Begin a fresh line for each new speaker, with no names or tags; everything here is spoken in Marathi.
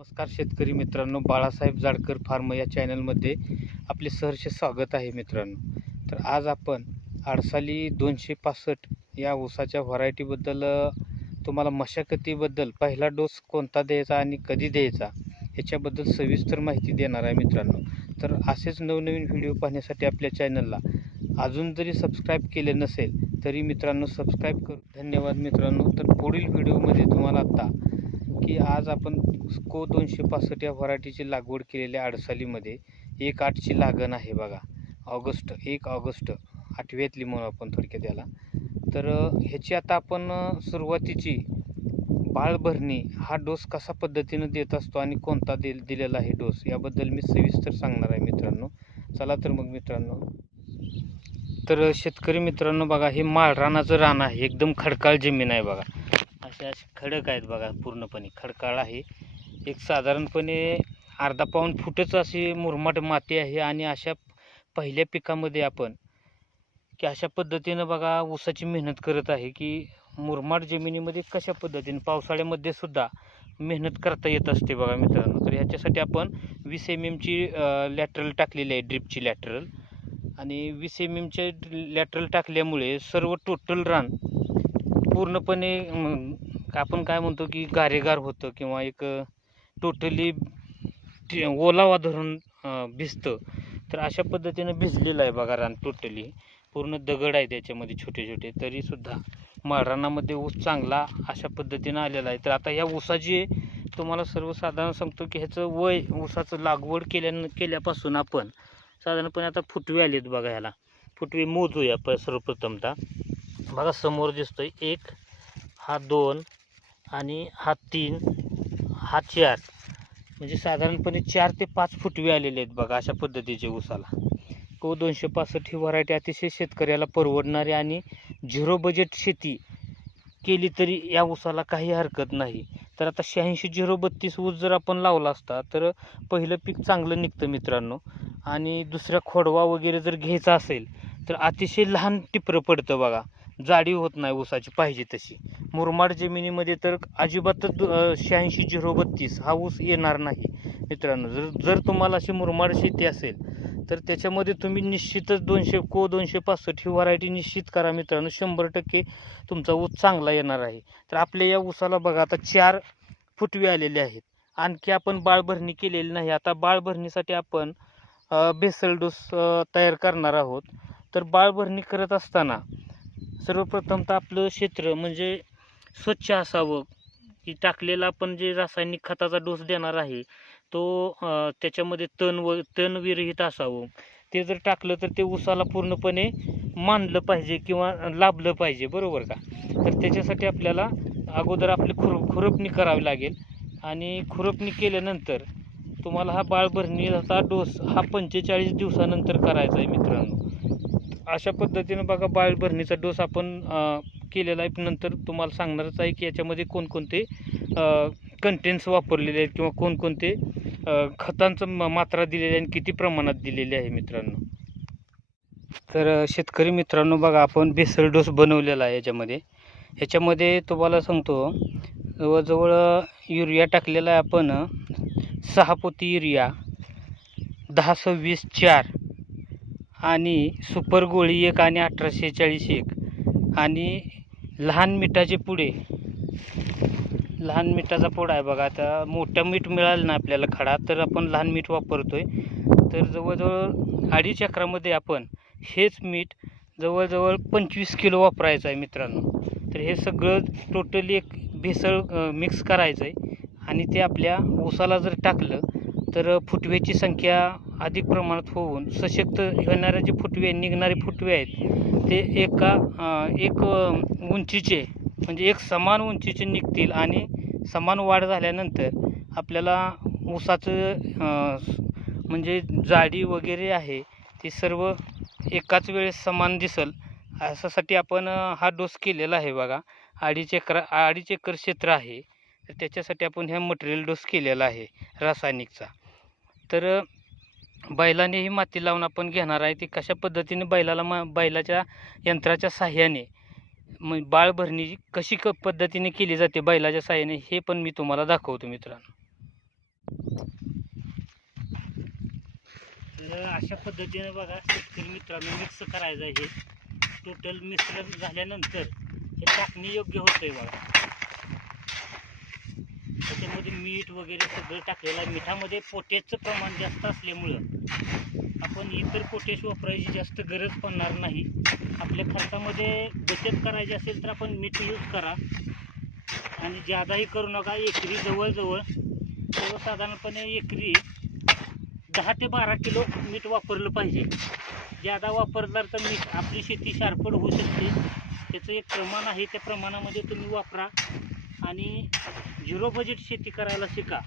नमस्कार शेतकरी मित्रांनो बाळासाहेब जाडकर फार्म या चॅनलमध्ये आपले सहर्ष स्वागत आहे मित्रांनो. तर आज आपण आडसाली दोनशे पासष्ट या ऊसाच्या व्हरायटीबद्दल तुम्हाला मशागतीबद्दल पहिला डोस कोणता द्यायचा आणि कधी द्यायचा ह्याच्याबद्दल सविस्तर माहिती देणार आहे मित्रांनो. तर असेच नवनवीन व्हिडिओ पाहण्यासाठी आपल्या चॅनलला अजून जरी सबस्क्राईब केले नसेल तरी मित्रांनो सबस्क्राईब करू धन्यवाद मित्रांनो. तर पुढील व्हिडिओमध्ये तुम्हाला आत्ता की आज आपण को दोनशे पासष्ट या व्हरायटीची लागवड केलेल्या अडसालीमध्ये एक आठची लागण आहे बघा. ऑगस्ट एक ऑगस्ट आठव्यातली म्हणून आपण थोडक्यात याला. तर ह्याची आता आपण सुरुवातीची सुरुवातीची बाळभरणी हा डोस कसा पद्धतीनं देत असतो आणि कोणता दिल दिलेला आहे डोस? याबद्दल मी सविस्तर सांगणार आहे मित्रांनो. चला तर मग मित्रांनो. तर शेतकरी मित्रांनो बघा हे माळरानाचं रान आहे. एकदम खडकाळ जमीन आहे बघा. असे असे खडक आहेत बघा पूर्णपणे. खडकाळ आहे. एक साधारणपणे अर्धा पाऊण फुटच अशी मुरमाट माती आहे आणि अशा पहिल्या पिकामध्ये आपण की अशा पद्धतीनं बघा ऊसाची मेहनत करत आहे की मुरमाड जमिनीमध्ये कशा पद्धतीने पावसाळ्यामध्ये सुद्धा मेहनत करता येत असते बघा मित्रांनो. तर ह्याच्यासाठी आपण वीस एम एमची लॅटरल टाकलेली आहे ड्रिपची लॅटरल आणि वीस एम एमचे लॅटरल टाकल्यामुळे सर्व टोटल रान पूर्णपणे आपण काय म्हणतो की गारेगार होतं किंवा एक टोटली ओलावा धरून भिजतं. तर अशा पद्धतीनं भिजलेलं आहे बघा रान टोटली पूर्ण दगड आहे त्याच्यामध्ये छोटे छोटे तरीसुद्धा माळरानामध्ये ऊस चांगला अशा पद्धतीनं आलेला आहे. तर आता ह्या ऊसाची तुम्हाला सर्वसाधारण सांगतो की ह्याचं वय ऊसाचं लागवड केल्या केल्यापासून आपण साधारणपणे आता फुटवे आलेत बघा ह्याला. फुटवे मोजूया प सर्वप्रथमतः. बघा समोर दिसतोय एक हा दोन आणि हा तीन हा चार. म्हणजे साधारणपणे चार ते पाच फुटवे आलेले आहेत बघा अशा पद्धतीचे ऊसाला. को दोनशे पासष्ट ही व्हरायटी अतिशय शेतकऱ्याला परवडणारी आणि झिरो बजेट शेती केली तरी या ऊसाला काही हरकत नाही. तर आता शहाऐंशी झिरो बत्तीस ऊस जर आपण लावला असता तर पहिलं पीक चांगलं निघतं मित्रांनो. आणि दुसऱ्या खोडवा वगैरे जर घ्यायचा असेल तर अतिशय लहान टिपरं पडतं बघा. जाडी होत नाही ऊसाची पाहिजे तशी. मुरमाड जमिनीमध्ये तर अजिबातच शहाऐंशी झिरो बत्तीस हा ऊस येणार नाही मित्रांनो. जर जर तुम्हाला अशी मुरमाड शेती असेल तर त्याच्यामध्ये तुम्ही निश्चितच दोनशे को दोनशे पासष्ट ही व्हरायटी निश्चित करा मित्रांनो. शंभर टक्के तुमचा ऊस चांगला येणार आहे. तर आपल्या या ऊसाला बघा आता चार फुटवे आलेले आहेत. आणखी आपण बाळभरणी केलेली नाही. आता बाळभरणीसाठी आपण बेसल डोस तयार करणार आहोत. तर बाळभरणी करत असताना सर्वप्रथम तर आपलं क्षेत्र म्हणजे स्वच्छ असावं. की टाकलेला आपण जे रासायनिक खताचा डोस देणार आहे तो त्याच्यामध्ये तण व तण विरहित असावं. ते जर टाकलं तर ते उसाला पूर्णपणे मानलं पाहिजे किंवा लाभलं पाहिजे बरोबर का? तर त्याच्यासाठी आपल्याला अगोदर आपली खुर खुरपणी करावी लागेल. आणि खुरपणी केल्यानंतर तुम्हाला हा बाळभरणीचा डोस हा पंचेचाळीस दिवसानंतर करायचा आहे मित्रांनो. अशा पद्धतीनं बघा बाळभरणीचा डोस आपण केलेला आहे. नंतर तुम्हाला सांगणारच आहे की याच्यामध्ये कोणकोणते कंटेंट्स वापरलेले आहेत किंवा कोणकोणते खतांचं म- मात्रा दिलेली आहे आणि किती प्रमाणात दिलेली आहे मित्रांनो. तर शेतकरी मित्रांनो बघा आपण बेसल डोस बनवलेला आहे याच्यामध्ये. ह्याच्यामध्ये तुम्हाला सांगतो जवळजवळ युरिया टाकलेला आहे आपण सहा पोती युरिया दहा सव्वीस चार आणि सुपर गोळी एक आणि अठराशे चाळीस एक. आणि लहान मिठाचे पुढे लहान मिठाचा पुढा आहे बघा आता मोठं मीठ मिळालं ना आपल्याला खडा तर आपण लहान मीठ वापरतो आहे तर जवळजवळ अडीच चक्रामध्ये आपण हेच मीठ जवळजवळ पंचवीस किलो वापरायचं आहे मित्रांनो. तर हे सगळं टोटली एक भेसळ मिक्स करायचं आहे आणि ते आपल्या ऊसाला जर टाकलं तर फुटव्याची संख्या अधिक प्रमाणात होऊन सशक्त येणाऱ्या जे फुटवे निघणारे फुटवे आहेत ते एका एक उंचीचे म्हणजे एक समान उंचीचे निघतील आणि समान वाढ झाल्यानंतर आपल्याला ऊसाचं म्हणजे जाडी वगैरे आहे ती सर्व एकाच वेळेस समान दिसल. अशासाठी आपण हा डोस केलेला आहे बघा. अडीच एकर अडीच एकर क्षेत्र आहे. तर त्याच्यासाठी आपण ह्या मटेरियल डोस केलेला आहे रासायनिकचा. तर बैलाने ही माती लावून आपण घेणार आहे. ती कशा पद्धतीने बैलाला मा बैलाच्या यंत्राच्या साह्याने मग बाळभरणी कशी क पद्धतीने केली जाते बैलाच्या साह्याने हे पण मी तुम्हाला दाखवतो मित्रांनो.
तर अशा पद्धतीने बघा शेतकरी मित्रांनो मिक्स करायचं आहे. टोटल मिश्रण झाल्यानंतर हे टाकणे योग्य होतंय बघा. त्याच्यामध्ये मीठ वगैरे सगळं टाकलेलं आहे. मिठामध्ये पोटॅशचं प्रमाण जास्त असल्यामुळं आपण इतर पोटॅश वापरायची जास्त गरज पडणार नाही. आपल्या खर्चामध्ये बचत करायची असेल तर आपण मीठ यूज करा. आणि जादाही करू नका. एकरी जवळजवळ सर्वसाधारणपणे एकरी दहा ते बारा किलो मीठ वापरलं पाहिजे. जादा वापरलं तर मीठ आपली शेती शारपड होऊ शकते. त्याचं एक प्रमाण आहे. त्या प्रमाणामध्ये तुम्ही वापरा. आणि झिरो बजेट शेती करायला शिका.